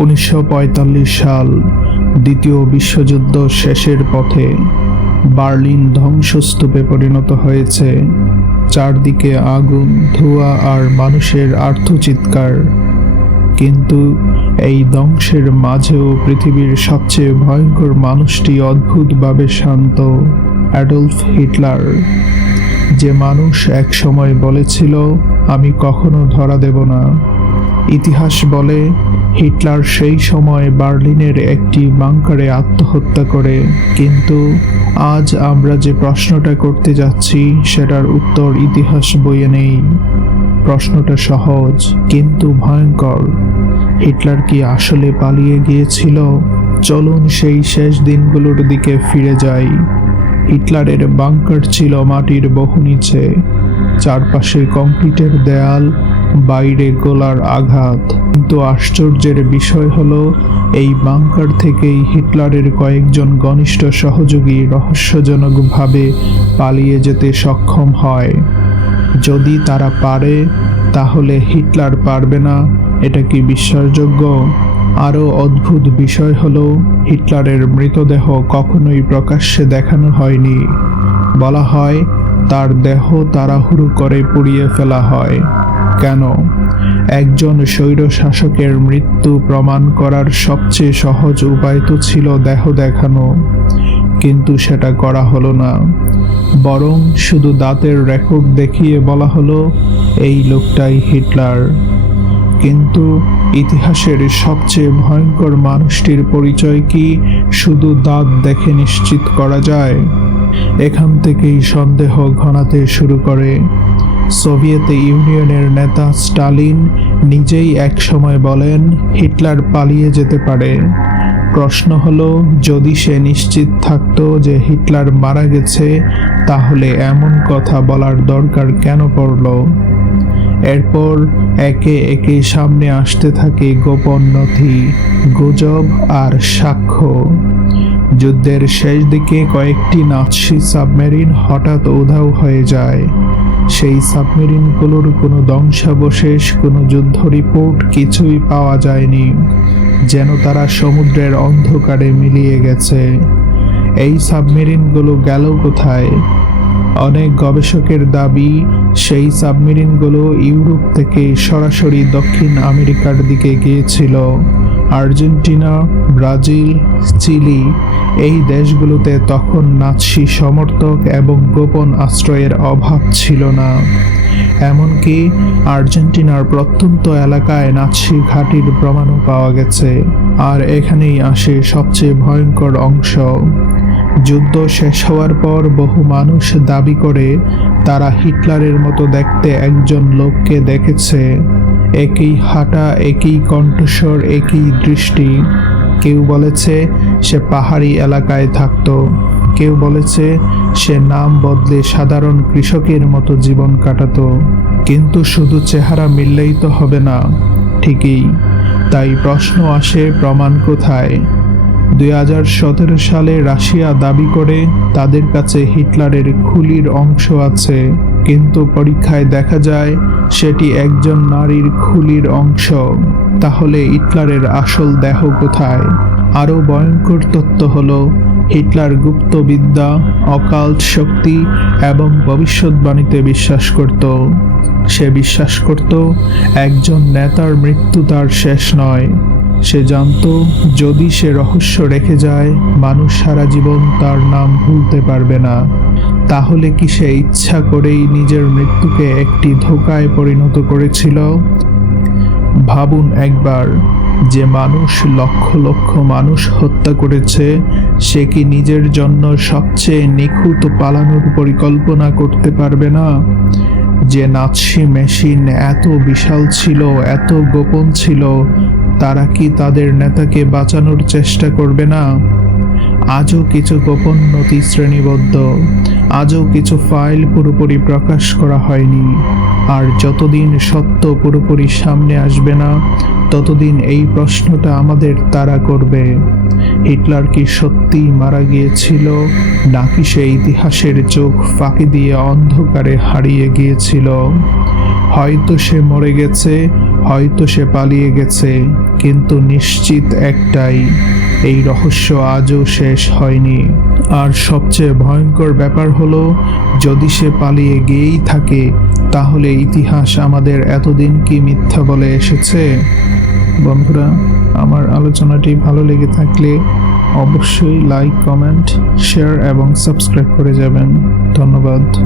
1945 সাল, দ্বিতীয় বিশ্বযুদ্ধ শেষের পথে। বার্লিন ধ্বংসস্তূপে পরিণত হয়েছে। চারদিকে আগুন, ধোঁয়া আর মানুষের আর্তচিৎকার। কিন্তু এই ধ্বংসের মাঝেও পৃথিবীর সবচেয়ে ভয়ঙ্কর মানুষটি অদ্ভুতভাবে শান্ত, অ্যাডলফ হিটলার। যে মানুষ একসময় বলেছিল, আমি কখনো ধরা দেব না। ইতিহাস বলে হিটলার সেই সময় বার্লিনের একটি বাংকারে আত্মহত্যা করে। কিন্তু আজ আমরা যে প্রশ্নটা করতে যাচ্ছি সেটার উত্তর ইতিহাস বইয়ে নেই। প্রশ্নটা সহজ কিন্তু ভয়ঙ্কর। হিটলার কি আসলে পালিয়ে গিয়েছিল? চলুন সেই শেষ দিনগুলোর দিকে ফিরে যাই। হিটলারের বাংকার ছিল মাটির বহু নিচে। চারপাশে কংক্রিটের দেয়াল, বাইরে গোলার আঘাত। কিন্তু আশ্চর্যের বিষয় হলো, এই বাংকার থেকেই হিটলারের কয়েকজন ঘনিষ্ঠ সহযোগী রহস্যজনকভাবে পালিয়ে যেতে সক্ষম হয়। যদি তারা পারে, তাহলে হিটলার পারবে না, এটা কি বিশ্বাসযোগ্য? আরও অদ্ভুত বিষয় হলো, হিটলারের মৃতদেহ কখনোই প্রকাশ্যে দেখানো হয়নি। বলা হয় তার দেহ তাড়াহুড়ো করে পুড়িয়ে ফেলা হয়। কেন? একজন স্বৈরশাসকের মৃত্যু প্রমাণ করার সবচেয়ে সহজ উপায় তো ছিল দেহ দেখানো। কিন্তু সেটা করা হলো না। বরং শুধু দাঁতের রেকর্ড দেখিয়ে বলা হলো, এই লোকটাই হিটলার। কিন্তু ইতিহাসের সবচেয়ে ভয়ঙ্কর মানুষটির পরিচয় কি শুধু দাঁত দেখে নিশ্চিত করা যায়? এখান থেকেই সন্দেহ ঘনাতে শুরু করে। সোভিয়েত ইউনিয়নের নেতা স্টালিন নিজেই একসময় বলেন, হিটলার পালিয়ে যেতে পারে। প্রশ্ন হলো, যদি সে নিশ্চিত থাকতো যে হিটলার মারা গেছে, তাহলে এমন কথা বলার দরকার কেন পড়ল? এরপর একে একে সামনে আসতে থাকে গোপন নথি, গুজব আর সাক্ষ্য। যুদ্ধের শেষ দিকে কয়েকটি নাৎসি সাবমেরিন হঠাৎ উধাও হয়ে যায়। সেই সাবমেরিনগুলোর কোনো ধ্বংসাবশেষ, কোনো যুদ্ধ রিপোর্ট কিছুই পাওয়া যায়নি। যেন তারা সমুদ্রের অন্ধকারে মিলিয়ে গেছে। এই সাবমেরিনগুলো গেল কোথায়? অনেক গবেষকের দাবি, সেই সাবমেরিনগুলো ইউরোপ থেকে সরাসরি দক্ষিণ আমেরিকার দিকে গিয়েছিল। আর্জেন্টিনা, ব্রাজিল, চিলি, এই দেশগুলোতে তখন নাৎসি সমর্থক এবং গোপন আশ্রয়ের অভাব ছিল না। এমনকি আর্জেন্টিনার প্রত্যন্ত এলাকায় নাৎসি ঘাঁটির প্রমাণও পাওয়া গেছে। আর এখানেই আসে সবচেয়ে ভয়ঙ্কর অংশ। যুদ্ধ শেষ হওয়ার পর বহু মানুষ দাবি করে তারা হিটলারের মতো দেখতে একজন লোককে দেখেছে। একই হাঁটা, একই কণ্ঠস্বর, একই দৃষ্টি। কেউ বলেছে সে পাহাড়ি এলাকায় থাকত। কেউ বলেছে সে নাম বদলে সাধারণ কৃষকের মতো জীবন কাটাতো। কিন্তু শুধু চেহারা মিললেই তো হবে না, ঠিকই। তাই প্রশ্ন আসে, প্রমাণ কোথায়? 2017 সালে রাশিয়া দাবি করে তাদের কাছে হিটলারের খুলির অংশ আছে। কিন্তু পরীক্ষায় দেখা যায় সেটি একজন নারীর খুলির অংশ। তাহলে হিটলারের আসল দেহ কোথায়? আরও ভয়ঙ্কর তথ্য হলো, হিটলার গুপ্তবিদ্যা, অকাল্ট শক্তি এবং ভবিষ্যৎবাণীতে বিশ্বাস করত। সে বিশ্বাস করত একজন নেতার মৃত্যু তার শেষ নয়। সে জানত যদি সে রহস্য রেখে যায়, মানুষ সারা জীবন তার নাম ভুলতে পারবে না। তাহলে কি সে ইচ্ছা করেই নিজের মৃত্যুকে একটি ধোঁকায় পরিণত করেছিল? ভাবুন একবার, যে মানুষ লক্ষ লক্ষ মানুষ হত্যা করেছে, সে কি নিজের জন্য সবচেয়ে নিখুঁত পালানোর পরিকল্পনা করতে পারবে না? যে নাৎসি মেশিন এত বিশাল ছিল, এত গোপন ছিল, তারা কি তাদের নেতাকে বাঁচানোর চেষ্টা করবে না? আজও কিছু গোপন নথি শ্রেণীবদ্ধ, আজও কিছু ফাইল পুরোপুরি প্রকাশ করা হয়নি। আর যতদিন সত্য পুরোপুরি সামনে আসবে না, ততদিন এই প্রশ্নটা আমাদের তাড়া করবে। হিটলার কি সত্যিই মারা গিয়েছিল, নাকি সে ইতিহাসের চোখ ফাঁকি দিয়ে অন্ধকারে হারিয়ে গিয়েছিল? হয়তো সে মরে গেছে, হয়তো সে পালিয়ে গেছে, কিন্তু নিশ্চিত একটাই, এই রহস্য আজও শেষ হয়নি। আর সবচেয়ে ভয়ঙ্কর ব্যাপার হলো, যদি সে পালিয়ে গিয়েই থাকে, তাহলে ইতিহাস আমাদের এতদিন কি মিথ্যা বলে এসেছে? বন্ধুরা, আমার আলোচনাটি ভালো লেগে থাকলে অবশ্যই লাইক, কমেন্ট, শেয়ার এবং সাবস্ক্রাইব করে যাবেন। ধন্যবাদ।